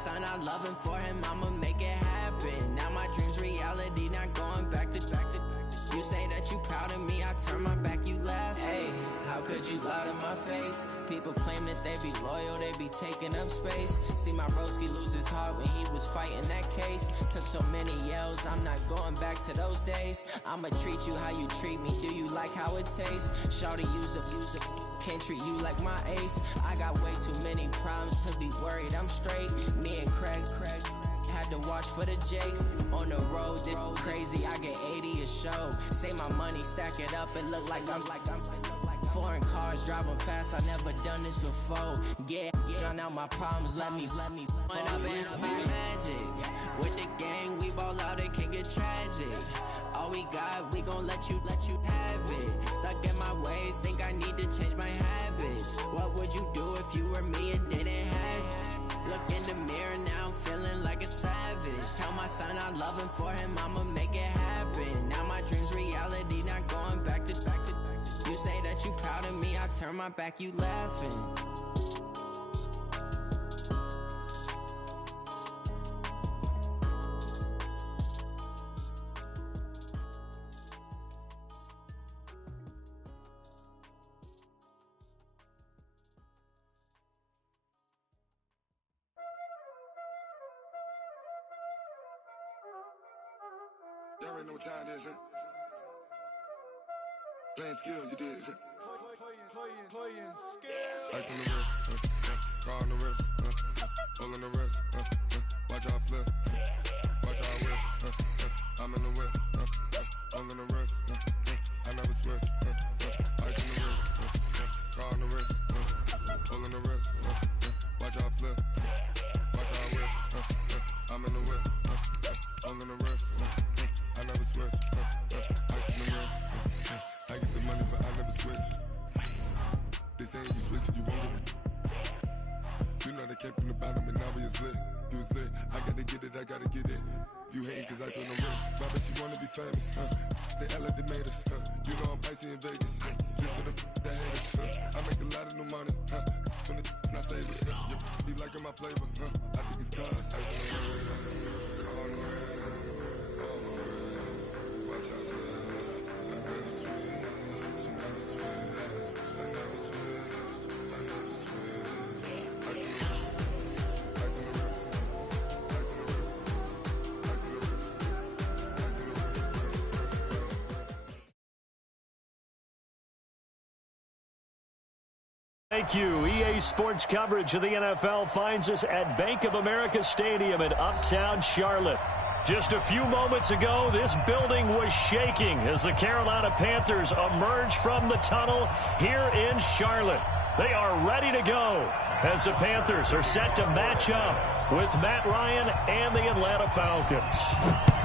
son, I love him, for him, I'ma make it happen. Now my dream's reality, not going back to. You say that you proud of me, I turn my back, you laugh. Hey, how could you lie to my face? People claim that they be loyal, they be taking up space. See my broski lose his heart when he was fighting that case. Took so many yells, I'm not going back to those days. I'ma treat you how you treat me, do you like how it tastes? Shawty, use a can't treat you like my ace. I got way too many problems to be worried, I'm straight. Me and Craig had to watch for the Jakes. On the road, this crazy, I get 80 a show. Say my money, stack it up, it look like I'm foreign cars, driving fast, I never done this before. Get on out my problems, let me When up in magic. With the gang, we ball out, it can get tragic. All we got, we gon' let you have it. Stuck in my ways, think I need to change my habits. What would you do if you were me and didn't have it? Look in the mirror now, I'm feeling like a savage. Tell my son I love him, for him, I'ma make it happen. Now my dream's reality, not going back to. You say that you proud of me, I turn my back, you laughing. Y'all already know what time it is, huh? Playing skills, you did. Playing skills. Ice on the wrist, car on the wrist, hole in the wrist, watch how I flip, watch how I whip, I'm in the whip, hole in the wrist, I never switch, ice on the wrist, car on the wrist, hole in the wrist, watch how I flip, watch how I whip, I'm in the whip, hole in the wrist, I never switch, ice on the wrist. I get the money, but I never switch. They say if you switch it, you won't get it. You know they came from the bottom and now we is lit. You was lit, I gotta get it, I gotta get it. You hating cause I on the wrist. Why bet you wanna be famous, They act like they made us, You know I'm icy in Vegas, Just for the that hate us, I make a lot of new money, When the not savers, Be liking my flavor, I think it's cause ice on the wrist, car on the wrist, all on the wrist. Watch out for this, I never switch. Thank you. EA Sports coverage of the NFL finds us at Bank of America Stadium in Uptown Charlotte. Just a few moments ago, this building was shaking as the Carolina Panthers emerge from the tunnel here in Charlotte. They are ready to go as the Panthers are set to match up with Matt Ryan and the Atlanta Falcons.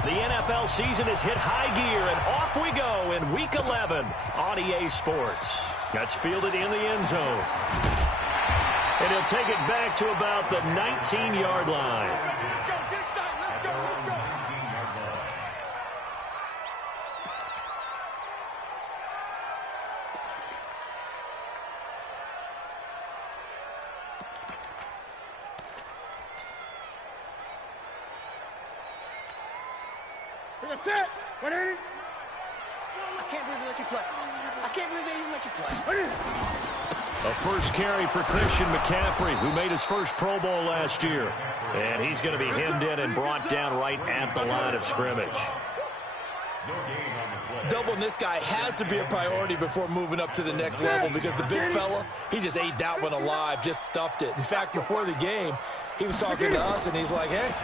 The NFL season has hit high gear, and off we go in Week 11 on EA Sports. That's fielded in the end zone. And he'll take it back to about the 19-yard line. That's it. 180. I can't believe they let you play. I can't believe they even let you play. A first carry for Christian McCaffrey, who made his first Pro Bowl last year. And he's going to be hemmed in and brought down right at the line of scrimmage. Doubling this guy has to be a priority before moving up to the next level, because the big fella, he just ate that one alive, just stuffed it. In fact, before the game, he was talking to us, and he's like, hey,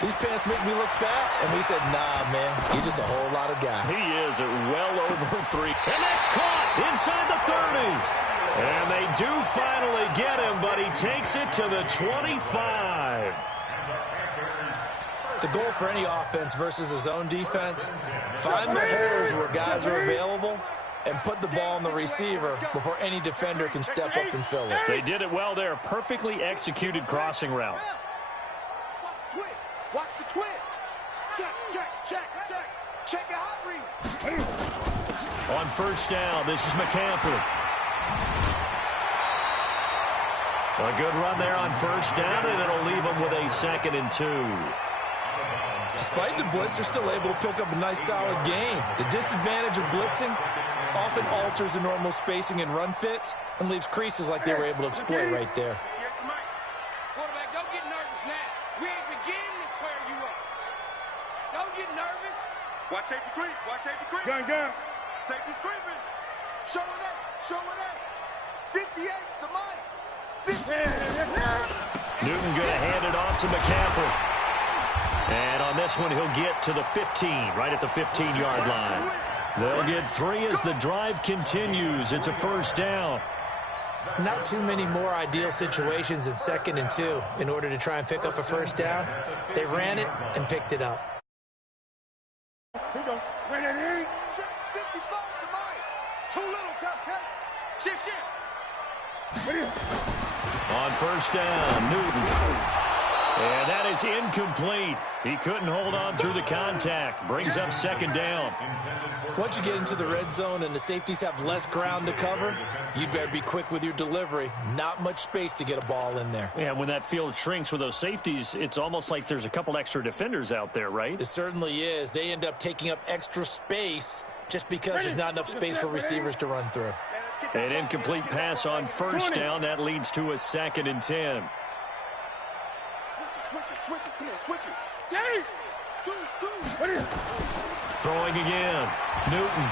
these pants make me look fat. And we said, nah, man, you're just a whole lot of guy. He is at well over 3. And that's caught inside the 30. And they do finally get him, but he takes it to the 25. The goal for any offense versus his own defense, find the holes where guys are available and put the ball on the receiver before any defender can step up and fill it. They did it well there. Perfectly executed crossing route. Watch the twist. Check, check, check, check. Check your hot read. On first down, this is McCaffrey. A good run there on first down, and it'll leave them with a 2nd and 2. Despite the blitz, they're still able to pick up a nice, solid gain. The disadvantage of blitzing often alters the normal spacing and run fits and leaves creases like they were able to exploit right there. Quarterback, don't get nervous now. We ain't beginning to tear you up. Don't get nervous. Watch safety creep. Watch safety creep. Gun. Safety's creeping. Showing up. 58's the mic. Newton going to hand it off to McCaffrey. And on this one, he'll get to the 15, right at the 15-yard line. They'll get 3 as the drive continues. It's a first down. Not too many more ideal situations in 2nd and 2 in order to try and pick up a first down. They ran it and picked it up. Here you go. Run it in. 55 to mine. Too little, Cupcake. Shift. On first down, Newton. And that is incomplete. He couldn't hold on through the contact. Brings up 2nd down. Once you get into the red zone and the safeties have less ground to cover, you'd better be quick with your delivery. Not much space to get a ball in there. Yeah, when that field shrinks with those safeties, it's almost like there's a couple extra defenders out there, right? It certainly is. They end up taking up extra space just because there's not enough space for receivers to run through. An incomplete pass on first down. That leads to a 2nd and 10. Switch it. Come on, switch it. Daddy. Do. Throwing again. Newton.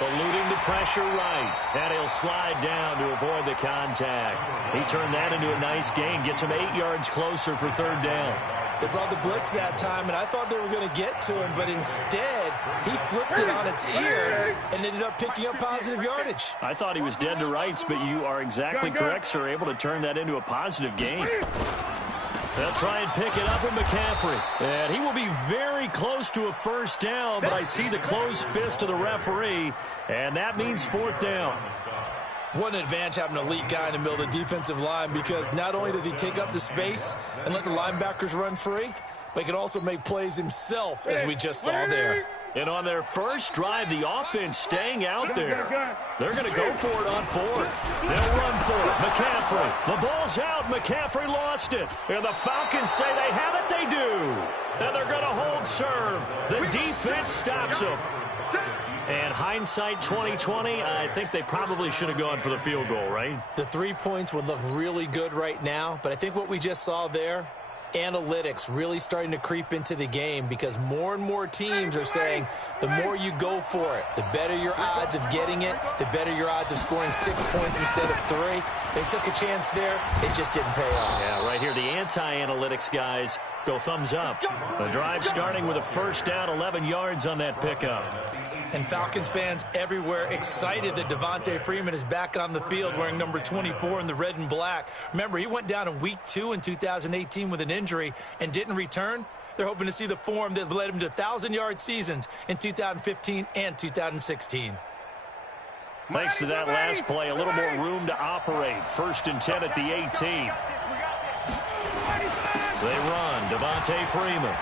Eluding the pressure right. And he'll slide down to avoid the contact. He turned that into a nice gain. Gets him 8 yards closer for 3rd down. They brought the blitz that time, and I thought they were going to get to him, but instead, he flipped it on its ear and ended up picking up positive yardage. I thought he was dead to rights, but you are exactly correct, sir. Able to turn that into a positive gain. They'll try and pick it up with McCaffrey. And he will be very close to a first down, but I see the closed fist of the referee, and that means 4th down. What an advantage having an elite guy in the middle of the defensive line, because not only does he take up the space and let the linebackers run free, but he can also make plays himself, as we just saw there. And on their first drive, the offense staying out there. They're going to go for it on 4th. They'll run for it. McCaffrey. The ball's out. McCaffrey lost it. And the Falcons say they have it. They do. And they're going to hold serve. The defense stops them. And hindsight 2020, I think they probably should have gone for the field goal, right? The 3 points would look really good right now, but I think what we just saw there, analytics really starting to creep into the game, because more and more teams are saying the more you go for it, the better your odds of getting it, the better your odds of scoring 6 points instead of 3. They took a chance there. It just didn't pay off. Yeah, right here, the anti-analytics guys go thumbs up. The drive starting with a first down, 11 yards on that pickup. And Falcons fans everywhere excited that Devontae Freeman is back on the field wearing number 24 in the red and black. Remember, he went down in week 2 in 2018 with an injury and didn't return. They're hoping to see the form that led him to 1,000-yard seasons in 2015 and 2016. Thanks to that last play, a little more room to operate. 1st and 10 at the 18. They run. Devontae Freeman.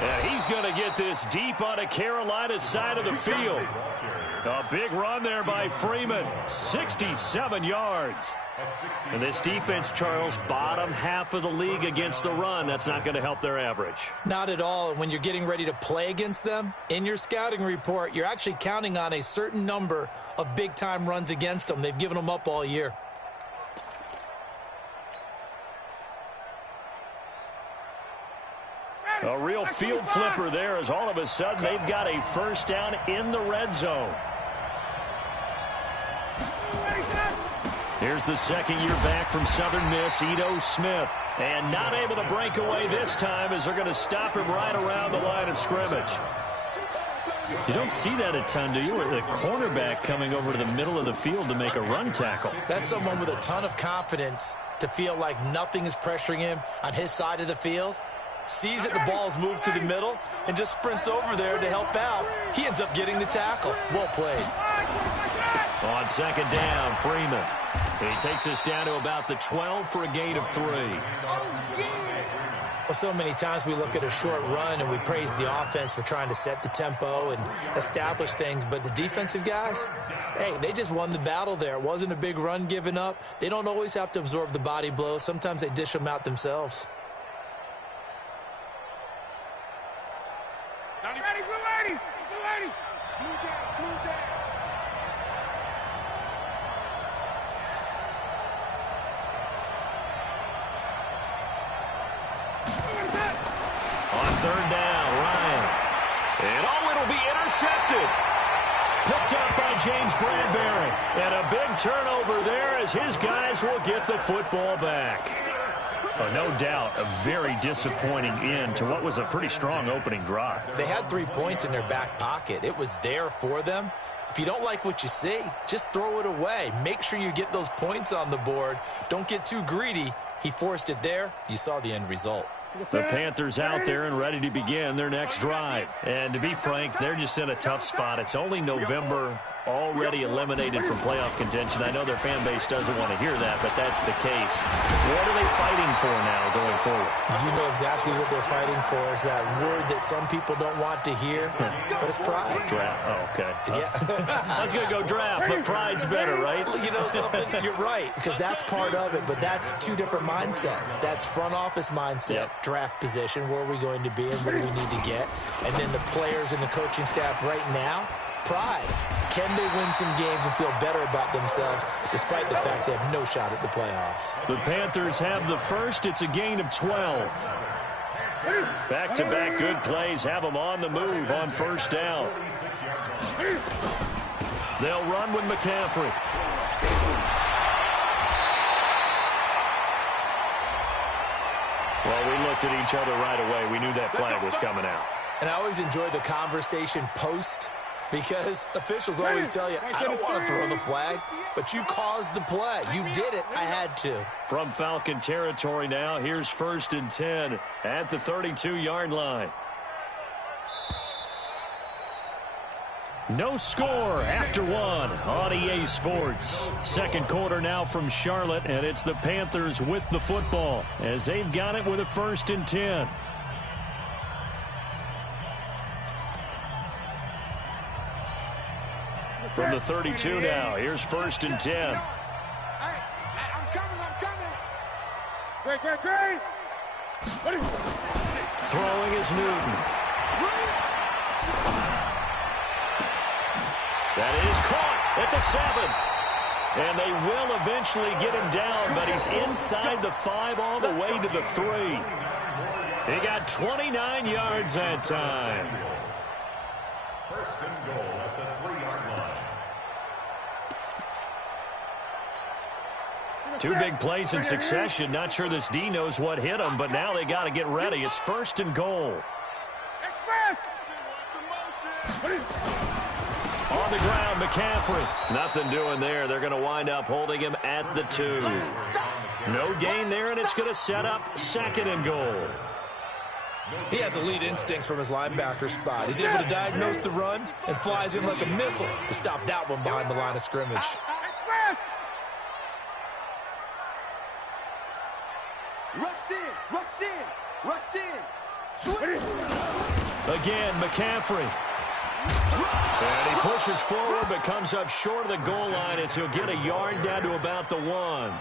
And he's going to get this deep on a Carolina side of the field. A big run there by Freeman. 67 yards. And this defense, Charles, bottom half of the league against the run. That's not going to help their average. Not at all. And when you're getting ready to play against them, in your scouting report, you're actually counting on a certain number of big-time runs against them. They've given them up all year. A real field flipper there, as all of a sudden they've got a first down in the red zone. Here's the 2nd year back from Southern Miss, Ito Smith. And not able to break away this time, as they're going to stop him right around the line of scrimmage. You don't see that a ton, do you? The cornerback coming over to the middle of the field to make a run tackle. That's someone with a ton of confidence to feel like nothing is pressuring him on his side of the field. Sees that the ball's moved to the middle and just sprints over there to help out. He ends up getting the tackle. Well played. On 2nd down, Freeman. He takes us down to about the 12 for a gain of 3. Well, so many times we look at a short run and we praise the offense for trying to set the tempo and establish things, but the defensive guys, hey, they just won the battle there. It wasn't a big run given up. They don't always have to absorb the body blows. Sometimes they dish them out themselves. Ready. Move down. On third down, Ryan. And it'll be intercepted. Picked up by James Bradbury. And a big turnover there as his guys will get the football back. No doubt a very disappointing end to what was a pretty strong opening drive. They had 3 points in their back pocket. It was there for them. If you don't like what you see, just throw it away. Make sure you get those points on the board. Don't get too greedy. He forced it there. You saw the end result. The Panthers out there and ready to begin their next drive. And to be frank, they're just in a tough spot. It's only November, already eliminated from playoff contention. I know their fan base doesn't want to hear that, but that's the case. What are they fighting for now going forward? You know exactly what they're fighting for. Is that word that some people don't want to hear, but it's pride. Draft. Oh, okay. Yeah. I was going to go draft, but pride's better, right? You know something? You're right, because that's part of it, but that's two different mindsets. That's front office mindset, draft position, where are we going to be and what do we need to get? And then the players and the coaching staff right now, pride. Can they win some games and feel better about themselves despite the fact they have no shot at the playoffs? The Panthers have the first. It's a gain of 12. Back-to-back good plays have them on the move on first down. They'll run with McCaffrey. Well, we looked at each other right away. We knew that flag was coming out. And I always enjoy the conversation post, because officials always tell you, I don't want to throw the flag, but you caused the play. You did it. I had to. From Falcon territory now, here's 1st and 10 at the 32-yard line. No score after one on EA Sports. Second quarter now from Charlotte, and it's the Panthers with the football as they've got it with a 1st and 10. From the 32 now, here's 1st and 10. Hey, I'm coming. Great. Throwing is Newton. That is caught at the 7. And they will eventually get him down, but he's inside the 5 all the way to the 3. He got 29 yards that time. 1st and goal at the 3-yard line. 2 big plays in succession. Not sure this D knows what hit him, but now they got to get ready. It's 1st and goal. On the ground, McCaffrey. Nothing doing there. They're going to wind up holding him at the 2. No gain there, and it's going to set up 2nd and goal. He has elite instincts from his linebacker spot. He's able to diagnose the run and flies in like a missile to stop that one behind the line of scrimmage. Rush in. Again, McCaffrey. And he pushes forward, but comes up short of the goal line as he'll get a yard down to about the 1.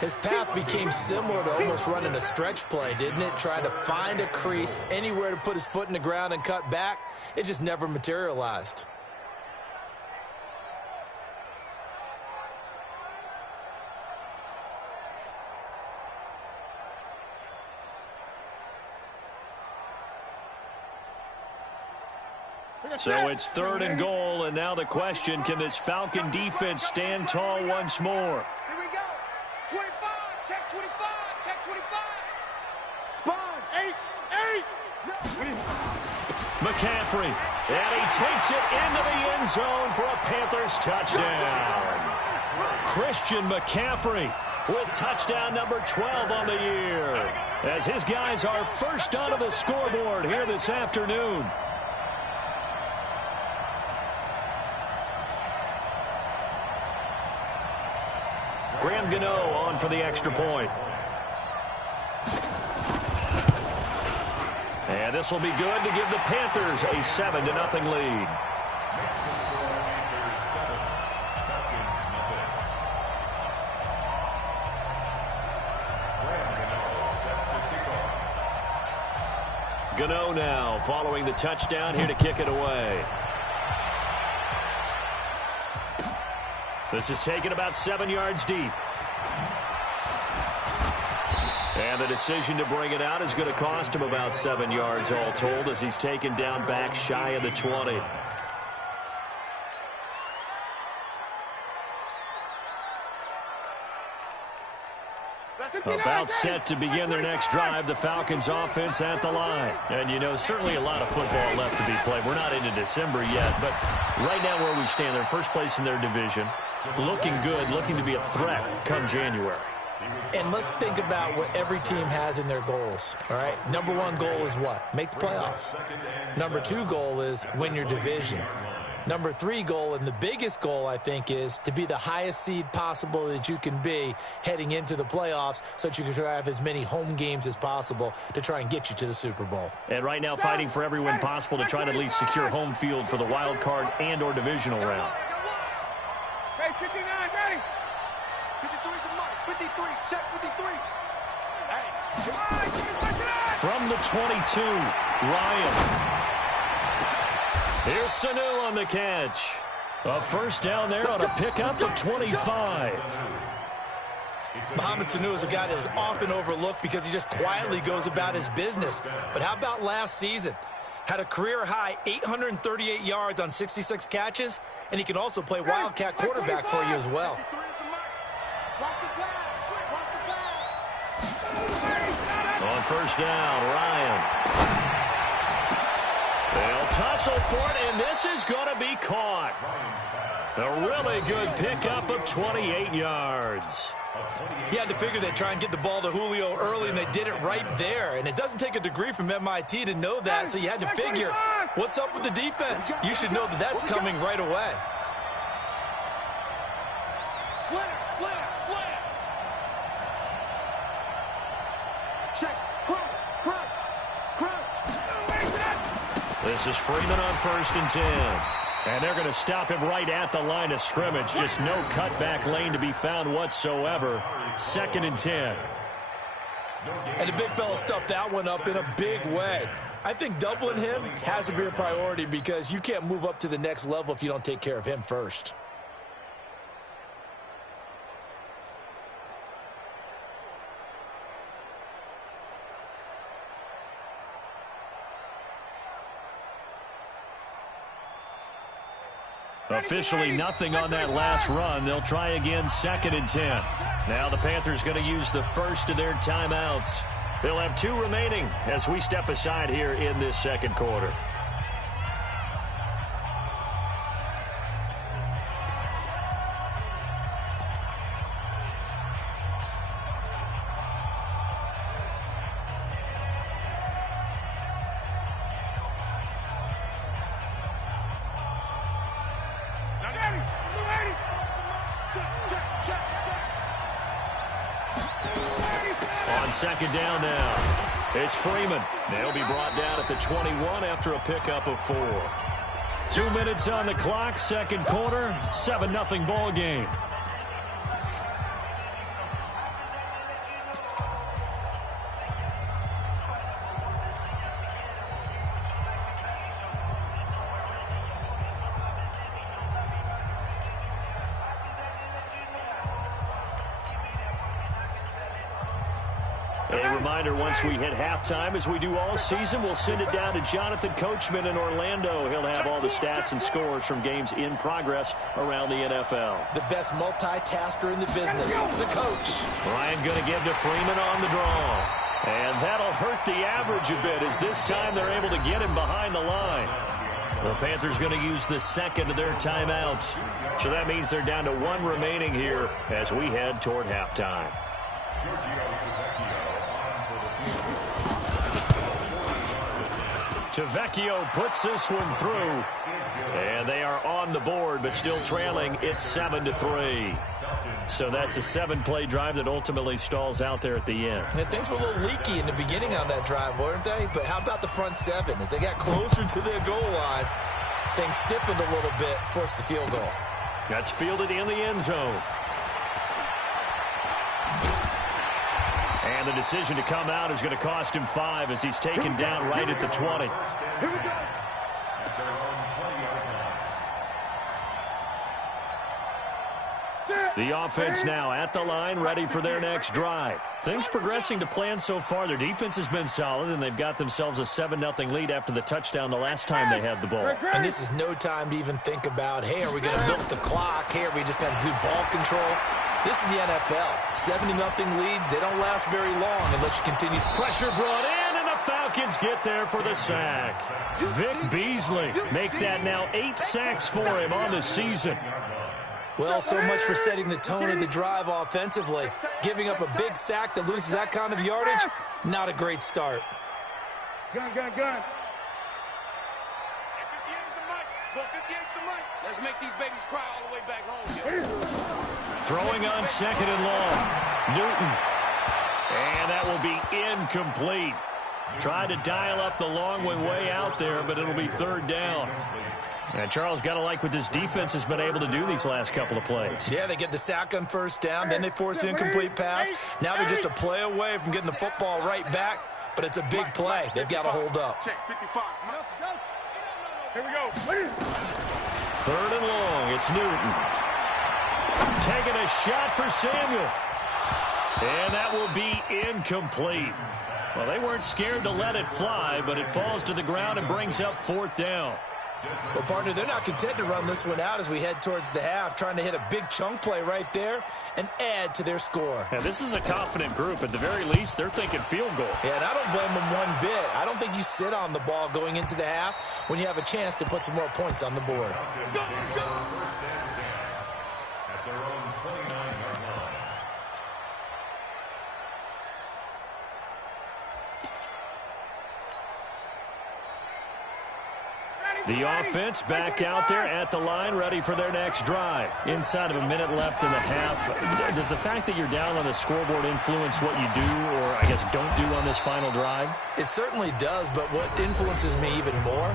His path became similar to almost running a stretch play, didn't it? Trying to find a crease, anywhere to put his foot in the ground and cut back. It just never materialized. So it's 3rd and goal, and now the question, can this Falcon defense stand tall once more? Here we go. 25, check 25, check 25. Sponge, 8. McCaffrey, and he takes it into the end zone for a Panthers touchdown. Christian McCaffrey with touchdown number 12 on the year, as his guys are first onto the scoreboard here this afternoon. Graham Gano on for the extra point. And this will be good to give the Panthers a 7-0 lead. Gano now following the touchdown here to kick it away. This is taken about 7 yards deep. And the decision to bring it out is going to cost him about 7 yards all told as he's taken down back shy of the 20. About set to begin their next drive, the Falcons offense at the line. And, you know, certainly a lot of football left to be played. We're not into December yet, but right now where we stand, they're first place in their division, looking good, looking to be a threat come January. And let's think about what every team has in their goals, all right? Number one goal is what? Make the playoffs. Number two goal is win your division. Number three goal, and the biggest goal, I think, is to be the highest seed possible that you can be heading into the playoffs so that you can try to have as many home games as possible to try and get you to the Super Bowl. And right now fighting for every win possible to try to at least secure home field for the wild card and or divisional round. Hey, 59, ready? 53 for Mike. 53, check 53. Hey. From the 22, Ryan. Here's Sanu on the catch. A first down there on a pickup of 25. Mohamed Sanu is a guy that is often overlooked because he just quietly goes about his business. But how about last season? Had a career-high 838 yards on 66 catches, and he can also play Wildcat quarterback for you as well. On first down, Ryan. They'll tussle for it, and this is going to be caught. A really good pickup of 28 yards. He had to figure they'd try and get the ball to Julio early, and they did it right there. And it doesn't take a degree from MIT to know that, so you had to figure, what's up with the defense? You should know that that's coming right away. Slam. Check, crouch. This is Freeman on 1st and 10. And they're going to stop him right at the line of scrimmage. Just no cutback lane to be found whatsoever. 2nd and 10. And the big fella stuffed that one up in a big way. I think doubling him has to be a priority because you can't move up to the next level if you don't take care of him first. Officially nothing on that last run. They'll try again 2nd and 10. Now the Panthers going to use the first of their timeouts. They'll have 2 remaining as we step aside here in this second quarter. On 2nd down now, it's Freeman. They'll be brought down at the 21 after a pickup of 4. 2 minutes on the clock, second quarter, 7-0 ball game. A reminder, once we hit halftime, as we do all season, we'll send it down to Jonathan Coachman in Orlando. He'll have all the stats and scores from games in progress around the NFL. The best multitasker in the business, the coach. Ryan going to give to Freeman on the draw. And that'll hurt the average a bit as this time they're able to get him behind the line. The Panthers going to use the second of their timeouts. So that means they're down to 1 remaining here as we head toward halftime. Tavecchio puts this one through. And they are on the board, but still trailing. It's 7-3. So that's a 7-play drive that ultimately stalls out there at the end. And things were a little leaky in the beginning on that drive, weren't they? But how about the front 7? As they got closer to their goal line, things stiffened a little bit, forced the field goal. That's fielded in the end zone. And the decision to come out is going to cost him 5 as he's taken down right at the 20. Here we go. The offense now at the line, ready for their next drive. Things progressing to plan so far. Their defense has been solid, and they've got themselves a 7-0 lead after the touchdown the last time they had the ball. And this is no time to even think about, hey, are we going to milk the clock? Hey, are we just going to do ball control? This is the NFL. 70-0 leads. They don't last very long unless you continue. Pressure brought in, and the Falcons get there for the sack. Vic Beasley make that now 8 sacks for him on the season. Well, so much for setting the tone of the drive offensively. Giving up a big sack that loses that kind of yardage, not a great start. Gun. Let's make these babies cry all the way back home. Throwing on 2nd and long. Newton. And that will be incomplete. Tried to dial up the long one way out there, but it'll be 3rd down. And Charles, got to like what this defense has been able to do these last couple of plays. Yeah, they get the sack on 1st down, then they force the incomplete pass. Now they're just a play away from getting the football right back, but it's a big play. They've got to hold up. Check 55. Here we go. 3rd and long. It's Newton. Taking a shot for Samuel. And that will be incomplete. Well, they weren't scared to let it fly, but it falls to the ground and brings up 4th down. Well, partner, they're not content to run this one out as we head towards the half, trying to hit a big chunk play right there and add to their score. And this is a confident group. At the very least, they're thinking field goal. Yeah, and I don't blame them one bit. I don't think you sit on the ball going into the half when you have a chance to put some more points on the board. The offense back out there at the line, ready for their next drive. Inside of a minute left in the half. Does the fact that you're down on the scoreboard influence what you do, or I guess don't do on this final drive? It certainly does, but what influences me even more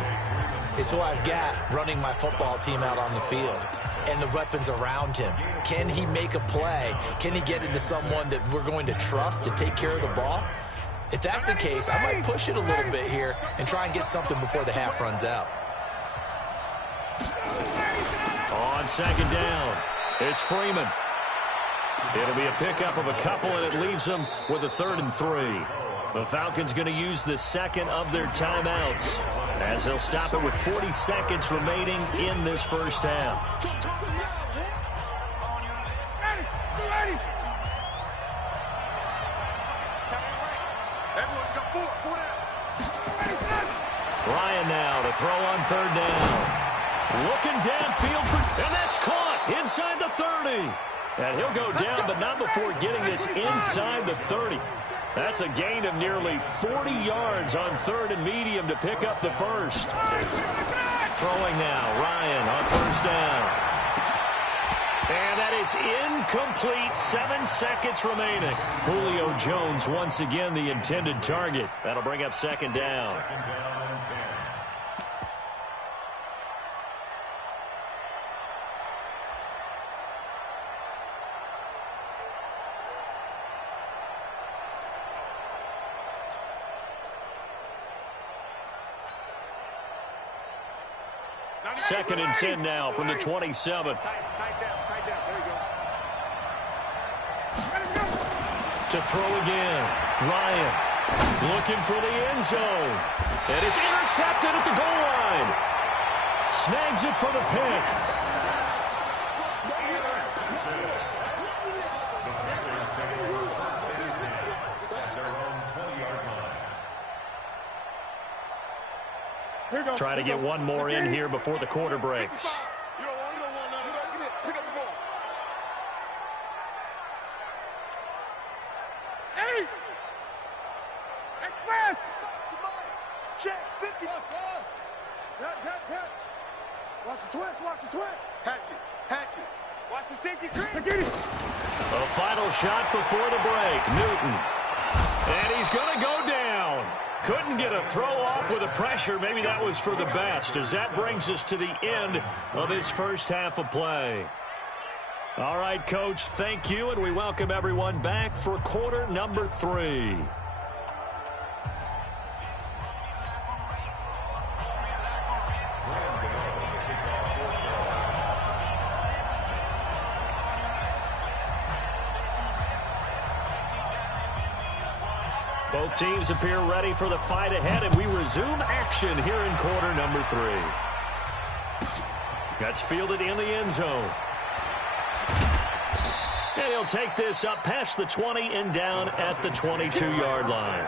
is who I've got running my football team out on the field and the weapons around him. Can he make a play? Can he get into someone that we're going to trust to take care of the ball? If that's the case, I might push it a little bit here and try and get something before the half runs out. On 2nd down, it's Freeman. It'll be a pickup of a couple, and it leaves them with a 3rd and 3. The Falcons going to use the 2nd of their timeouts as they'll stop it with 40 seconds remaining in this first half. Ryan now to throw on 3rd down. Looking downfield and that's caught inside the 30. And he'll go down, but not before getting this inside the 30. That's a gain of nearly 40 yards on 3rd and medium to pick up the first. Throwing now, Ryan on 1st down. And that is incomplete. 7 seconds remaining. Julio Jones once again the intended target. That'll bring up 2nd down. Second and 10 now from the 27. Tight down. There you go. To throw again. Ryan looking for the end zone. And it's intercepted at the goal line. Snags it for the pick. Try to get one more in here before the quarter breaks. You don't want none. Pick up the ball. Hey! Express! Check 50. Watch the twist. Hatchet. Watch the safety green. Get it. A final shot before the break. Newton. And he's going to go down. Couldn't get a throw off with the pressure. Maybe that was for the best, as that brings us to the end of this first half of play. All right, Coach, thank you, and we welcome everyone back for quarter number 3. Both teams appear ready for the fight ahead, and we resume action here in quarter number 3. That's fielded in the end zone. And he'll take this up past the 20 and down at the 22-yard line.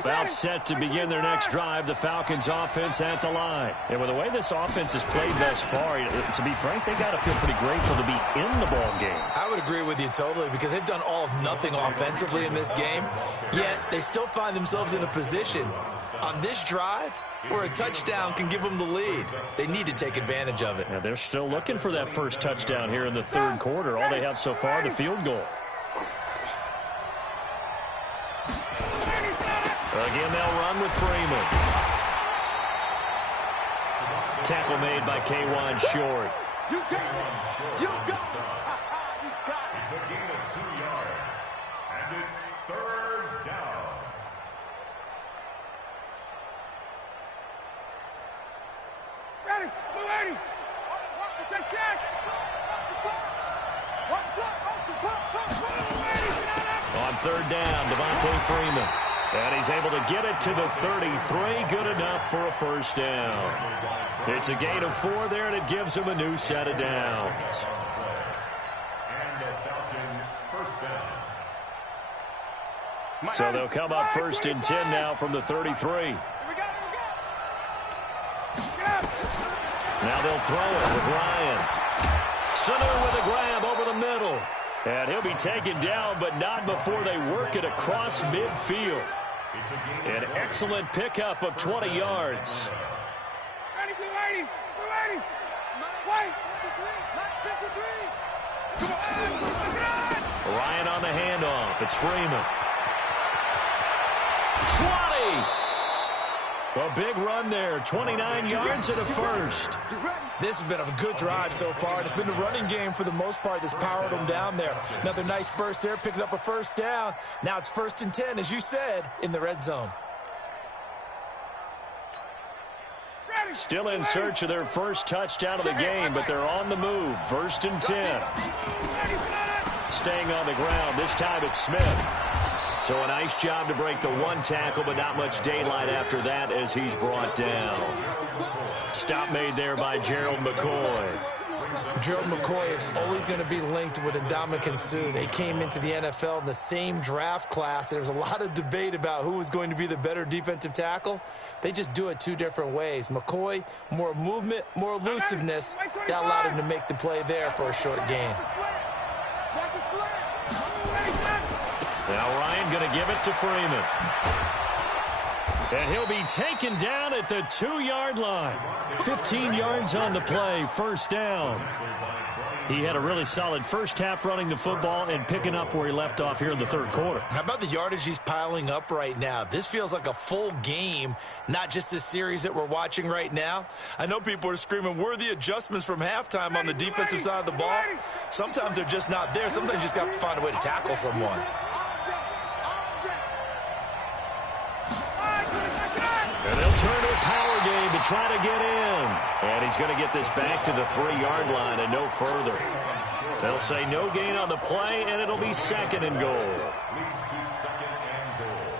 About set to begin their next drive, the Falcons offense at the line. And with the way this offense has played thus far, to be frank, they got to feel pretty grateful to be in the ball game. I would agree with you totally, because they've done all of nothing offensively in this game, yet they still find themselves in a position on this drive where a touchdown can give them the lead. They need to take advantage of it. Yeah, they're still looking for that first touchdown here in the third quarter. All they have so far, the field goal. Again, they'll run with Freeman. Tackle made by K1 Short. You got it. You got it. It's a gain of 2 yards, and it's third down. Ready. Ready. On third down, Devontae Freeman. And he's able to get it to the 33. Good enough for a first down. It's a gain of 4 there, and it gives him a new set of downs. And the Falcon first down. So they'll come up first and 10 now from the 33. Now they'll throw it with Ryan. Sanu with a grab over the middle. And he'll be taken down, but not before they work it across midfield. An excellent pickup of 20 yards. Ryan on the handoff. It's Freeman. 20. A big run there. 29 yards and a first. This has been a good drive so far. It's been the running game for the most part that's powered them down there. Another nice burst there, picking up a first down. Now it's first and 10, as you said, in the red zone. Still in search of their first touchdown of the game, but they're on the move. First and 10. Staying on the ground. This time it's Smith. So a nice job to break the one tackle, but not much daylight after that as he's brought down. Stop made there by Gerald McCoy. Gerald McCoy is always going to be linked with Ndamukong Suh. They came into the NFL in the same draft class. There was a lot of debate about who was going to be the better defensive tackle. They just do it 2 different ways. McCoy, more movement, more elusiveness. That allowed him to make the play there for a short gain. Now Ryan going to give it to Freeman. And he'll be taken down at the 2-yard line. 15 yards on the play, first down. He had a really solid first half running the football and picking up where he left off here in the third quarter. How about the yardage he's piling up right now? This feels like a full game, not just this series that we're watching right now. I know people are screaming, where are the adjustments from halftime on the defensive side of the ball? Sometimes they're just not there. Sometimes you just have to find a way to tackle someone. And they'll turn to a power game to try to get in. And he's going to get this back to the 3-yard line and no further. They'll say no gain on the play, and it'll be second and goal. Leads to second and goal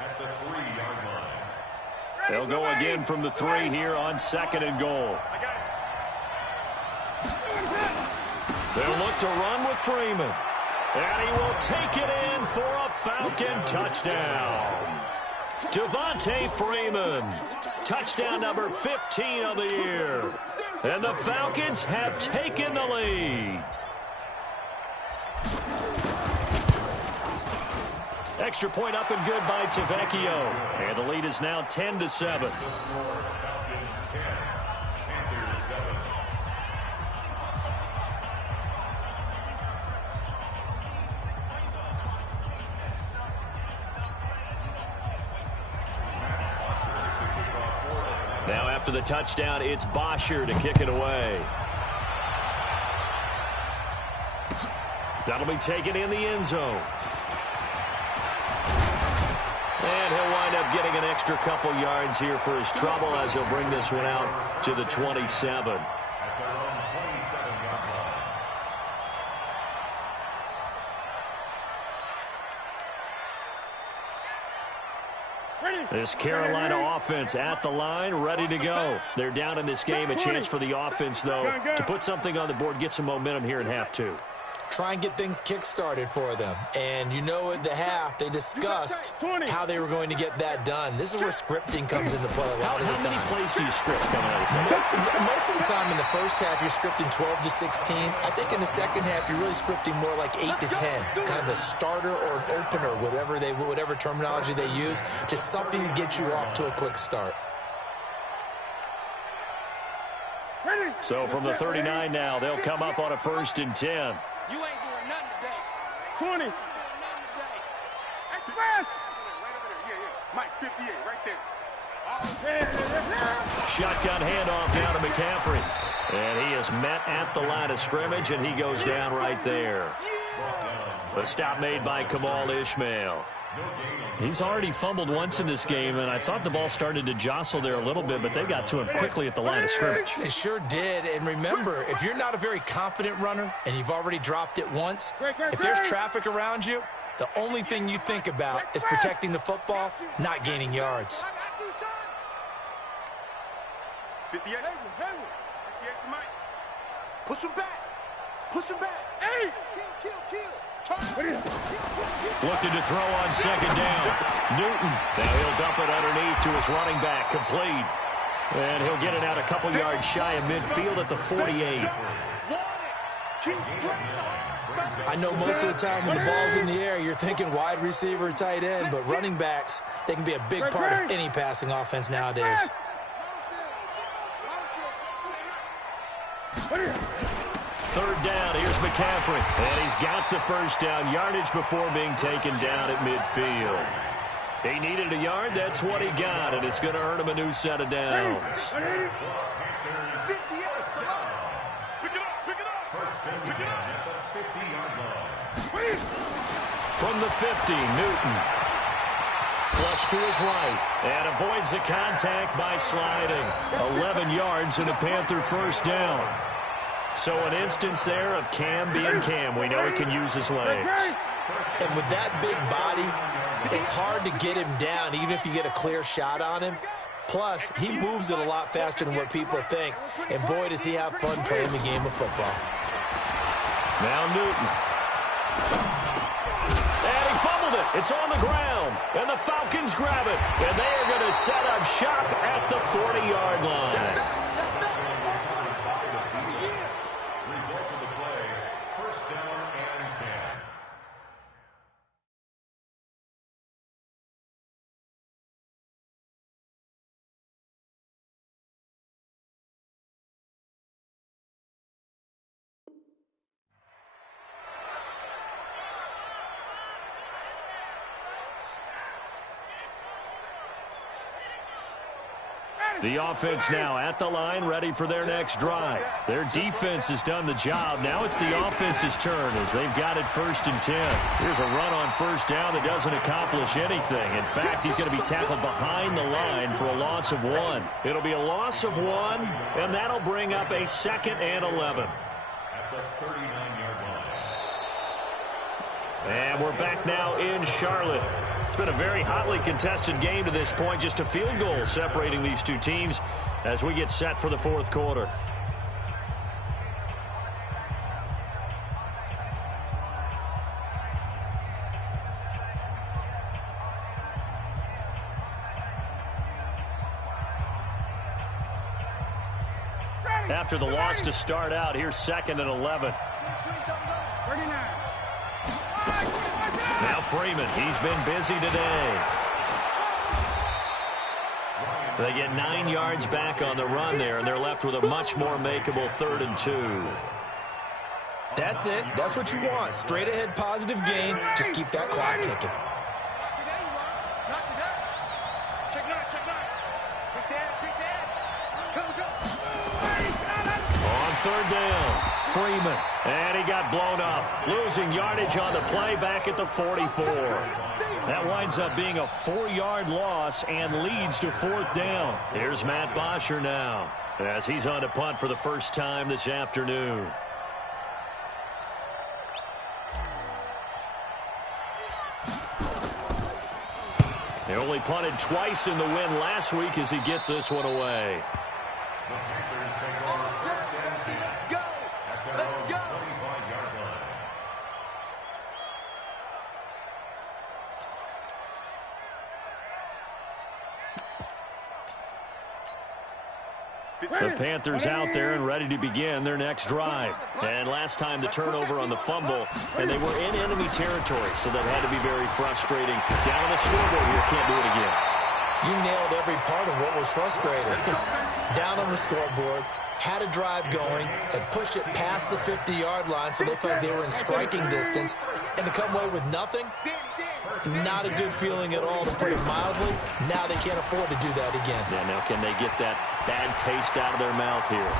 at the 3-yard line. They'll go again from the 3 here on second and goal. They'll look to run with Freeman. And he will take it in for a Falcon touchdown. Devontae Freeman, touchdown number 15 of the year. And the Falcons have taken the lead. Extra point up and good by Tavecchio. And the lead is now 10-7. Now after the touchdown, it's Bosher to kick it away. That'll be taken in the end zone. And he'll wind up getting an extra couple yards here for his trouble as he'll bring this one out to the 27. This Carolina offense at the line, ready to go. They're down in this game. A chance for the offense, though, to put something on the board, get some momentum here in half two. Try and get things kick-started for them. And you know at the half, they discussed how they were going to get that done. This is where scripting comes into play a lot of the time. How many plays do you script coming out of the second? Most of the time in the first half, you're scripting 12 to 16. I think in the second half, you're really scripting more like 8 to 10. Kind of a starter or an opener, whatever terminology they use. Just something to get you off to a quick start. So from the 39 now, they'll come up on a 1st and 10. You ain't doing nothing today. 20. Express! Right over there. Yeah. Mike, 58, right there. Shotgun handoff down to McCaffrey. And he is met at the line of scrimmage, and he goes down right there. A stop made by Kamal Ishmael. He's already fumbled once in this game, and I thought the ball started to jostle there a little bit, but they got to him quickly at the line of scrimmage. They sure did. And remember, if you're not a very confident runner and you've already dropped it once, if there's traffic around you, the only thing you think about is protecting the football, not gaining yards. 58. 58 for Mike. Push him back. Push him back. Hey! Kill. Looking to throw on 2nd down. Newton. Now he'll dump it underneath to his running back. Complete. And he'll get it out a couple yards shy of midfield at the 48. I know most of the time when the ball's in the air, you're thinking wide receiver, tight end, but running backs, they can be a big part of any passing offense nowadays. 3rd down, here's McCaffrey. And he's got the 1st down yardage before being taken down at midfield. He needed a yard, that's what he got, and it's going to earn him a new set of downs. Pick it up. From the 50, Newton. Flush to his right, and avoids the contact by sliding. 11 yards and a Panther 1st down. So an instance there of Cam being Cam. We know he can use his legs. And with that big body, it's hard to get him down, even if you get a clear shot on him. Plus, he moves it a lot faster than what people think. And boy, does he have fun playing the game of football. Now Newton. And he fumbled it. It's on the ground. And the Falcons grab it. And they are going to set up shop at the 40-yard line. The offense now at the line, ready for their next drive. Their defense has done the job. Now it's the offense's turn as they've got it 1st and 10. Here's a run on 1st down that doesn't accomplish anything. In fact, he's going to be tackled behind the line for a loss of 1. It'll be a loss of 1, and that'll bring up a 2nd and 11. At the 39-yard line. And we're back now in Charlotte. It's been a very hotly contested game to this point. Just a field goal separating these two teams as we get set for the 4th quarter. After the loss to start out, here's 2nd and 11. Now Freeman, he's been busy today. They get 9 yards back on the run there, and they're left with a much more makeable 3rd and 2. That's it. That's what you want. Straight ahead positive gain. Just keep that clock ticking. On 3rd down, Freeman. And he got blown up. Losing yardage on the play back at the 44. That winds up being a 4-yard loss and leads to 4th down. Here's Matt Bosher now as he's on to punt for the first time this afternoon. He only punted twice in the win last week as he gets this one away. The Panthers take over first and 10 at their own 25-yard line. The Panthers out there and ready to begin their next drive. And last time the turnover on the fumble, and they were in enemy territory, so that had to be very frustrating. Down on the scoreboard here, can't do it again. You nailed every part of what was frustrating. Down on the scoreboard, had a drive going, and pushed it past the 50-yard line so they felt like they were in striking distance, and to come away with nothing, not a good feeling at all, to put it mildly. Now they can't afford to do that again. Yeah, now can they get that bad taste out of their mouth here?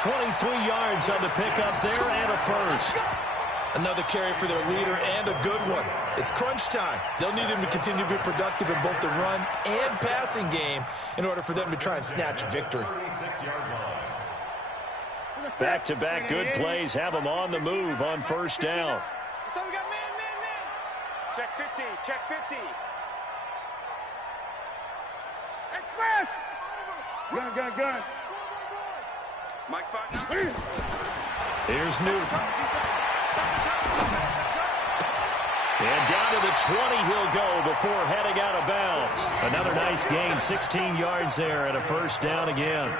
23 yards on the pickup there and a first. Another carry for their leader and a good one. It's crunch time. They'll need him to continue to be productive in both the run and passing game in order for them to try and snatch a victory. Back-to-back good plays have them on the move on first down. So we got man. Check 50, check 50. Express! Gun. Mike spot now. Here's Newton. And down to the 20 he'll go before heading out of bounds. Another nice gain, 16 yards there and a first down again.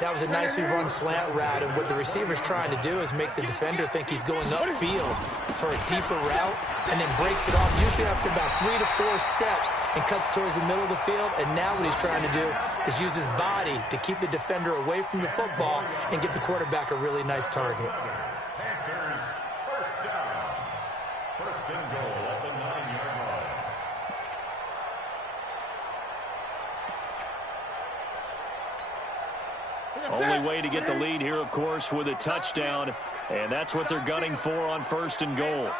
That was a nicely run slant route, and what the receiver's trying to do is make the defender think he's going upfield for a deeper route, and then breaks it off, usually after about 3 to 4 steps, and cuts towards the middle of the field. And now what he's trying to do is use his body to keep the defender away from the football and give the quarterback a really nice target. Panthers first down. First and goal at the 9-yard line. Only way to get the lead here, of course, with a touchdown, and that's what they're gunning for on first and goal.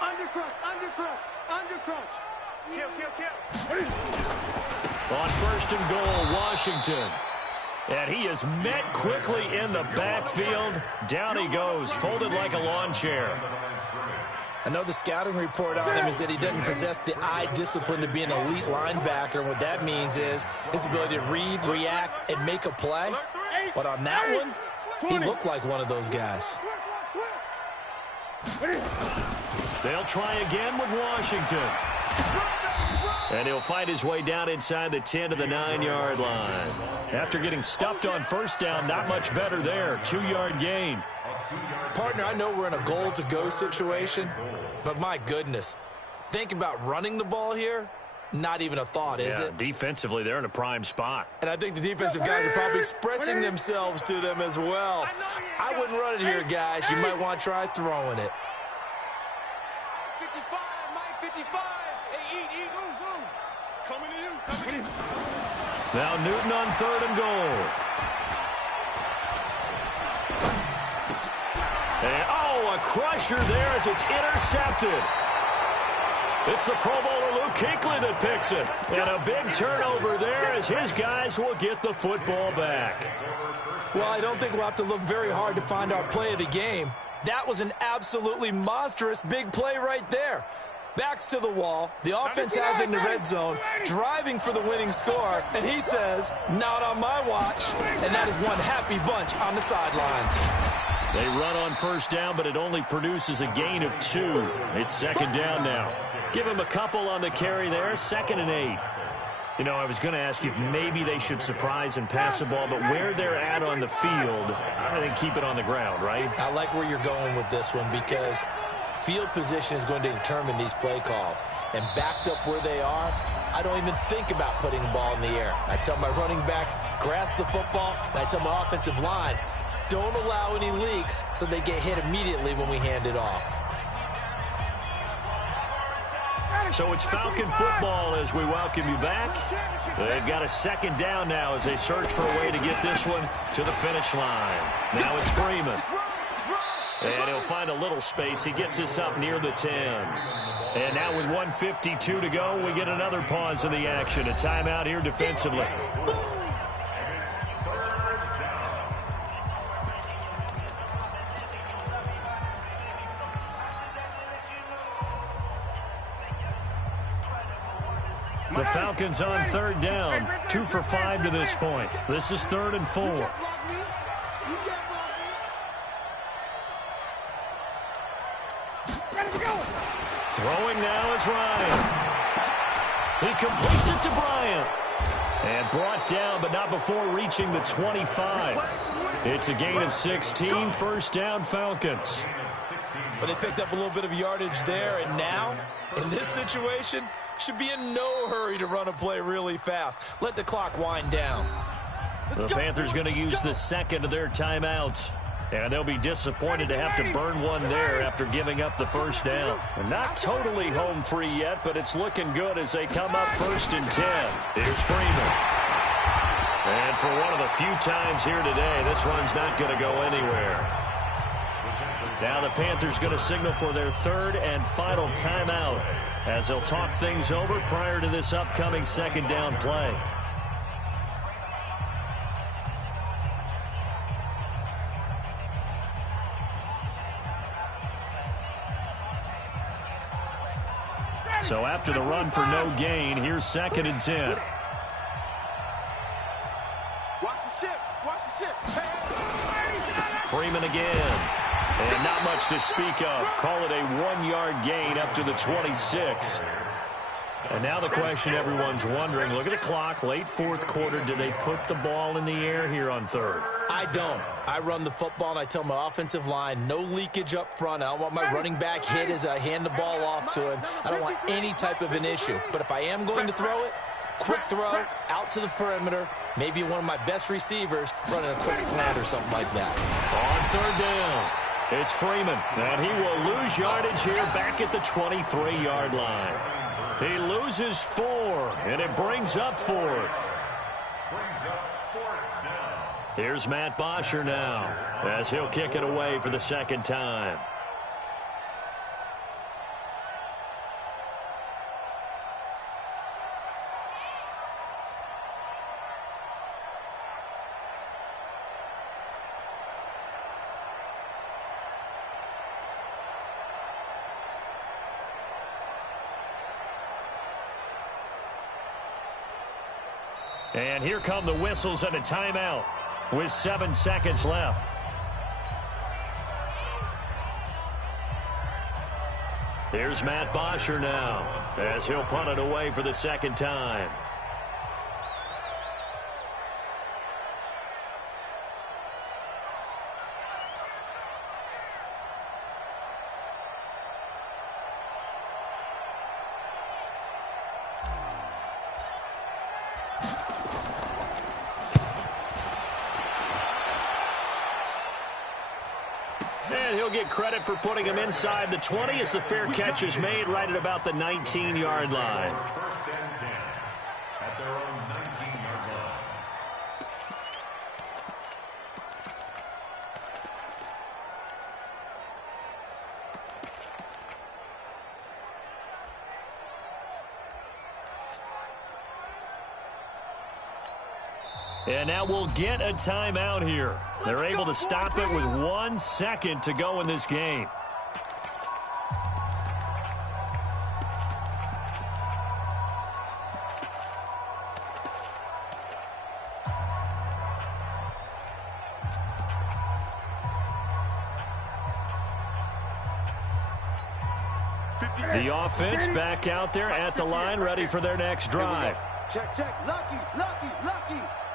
Undercrunch. Kill. On first and goal, Washington. And he is met quickly in the backfield. Down he goes, folded like a lawn chair. I know the scouting report on him is that he doesn't possess the eye discipline to be an elite linebacker. And what that means is his ability to read, react, and make a play. But on that one, he looked like one of those guys. They'll try again with Washington. And he'll fight his way down inside the 10 to the 9-yard line. After getting stuffed on first down, not much better there. 2-yard gain. Partner, I know we're in a goal-to-go situation, but my goodness, think about running the ball here. Not even a thought, is it? Defensively, they're in a prime spot. And I think the defensive guys are probably expressing themselves to them as well. I wouldn't run it here, guys. You might want to try throwing it. 55, Mike, 55. Hey, eat, ooh. Coming to you. Now Newton on third and goal. And, a crusher there as it's intercepted. It's the Pro Bowler Luke Kuechly that picks it. And a big turnover there as his guys will get the football back. Well, I don't think we'll have to look very hard to find our play of the game. That was an absolutely monstrous big play right there. Backs to the wall. The offense has it in the red zone, driving for the winning score. And he says, not on my watch. And that is one happy bunch on the sidelines. They run on first down, but it only produces a gain of 2. It's second down now. Give him a couple on the carry there, 2nd and 8. You know, I was going to ask you if maybe they should surprise and pass the ball, but where they're at on the field, I think keep it on the ground, right? I like where you're going with this one because field position is going to determine these play calls. And backed up where they are, I don't even think about putting the ball in the air. I tell my running backs, grasp the football, and I tell my offensive line, don't allow any leaks so they get hit immediately when we hand it off. So it's Falcon football as we welcome you back. They've got a second down now as they search for a way to get this one to the finish line. Now it's Freeman. And he'll find a little space. He gets us up near the 10. And now with 1:52 to go, we get another pause in the action. A timeout here defensively. The Falcons on third down, 2 for 5 to this point. This is 3rd and 4. Throwing now is Ryan. He completes it to Bryant. And brought down, but not before reaching the 25. It's a gain of 16, first down Falcons. But they picked up a little bit of yardage there, and now, in this situation, should be in no hurry to run a play really fast. Let the clock wind down. The Panthers going to use the second of their timeouts. And they'll be disappointed to have to burn one there after giving up the first down. They're not totally home free yet, but it's looking good as they come up 1st and 10. Here's Freeman. And for one of the few times here today, this run's not going to go anywhere. Now the Panthers going to signal for their 3rd and final timeout as they'll talk things over prior to this upcoming second down play. So after the run for no gain, here's 2nd and 10. Watch the ship. Watch the ship. Freeman again. And not much to speak of. Call it a 1-yard gain up to the 26. And now the question everyone's wondering, look at the clock, late 4th quarter. Do they put the ball in the air here on 3rd? I don't. I run the football, and I tell my offensive line, no leakage up front. I don't want my running back hit as I hand the ball off to him. I don't want any type of an issue. But if I am going to throw it, quick throw, out to the perimeter, maybe one of my best receivers running a quick slant or something like that. On 3rd down, it's Freeman, and he will lose yardage here back at the 23-yard line. He loses 4, and it brings up 4th. Here's Matt Bosher now as he'll kick it away for the second time. And here come the whistles and a timeout with 7 seconds left. Here's Matt Bosher now as he'll punt it away for the second time. And he'll get credit for putting him inside the 20 as the fair catch is made right at about the 19-yard line. First and 10 at their own 19-yard line. And now we'll get a timeout here. They're able to stop it with 1 second to go in this game. The offense back out there at the line, ready for their next drive. Check, check. Lucky, lucky, lucky.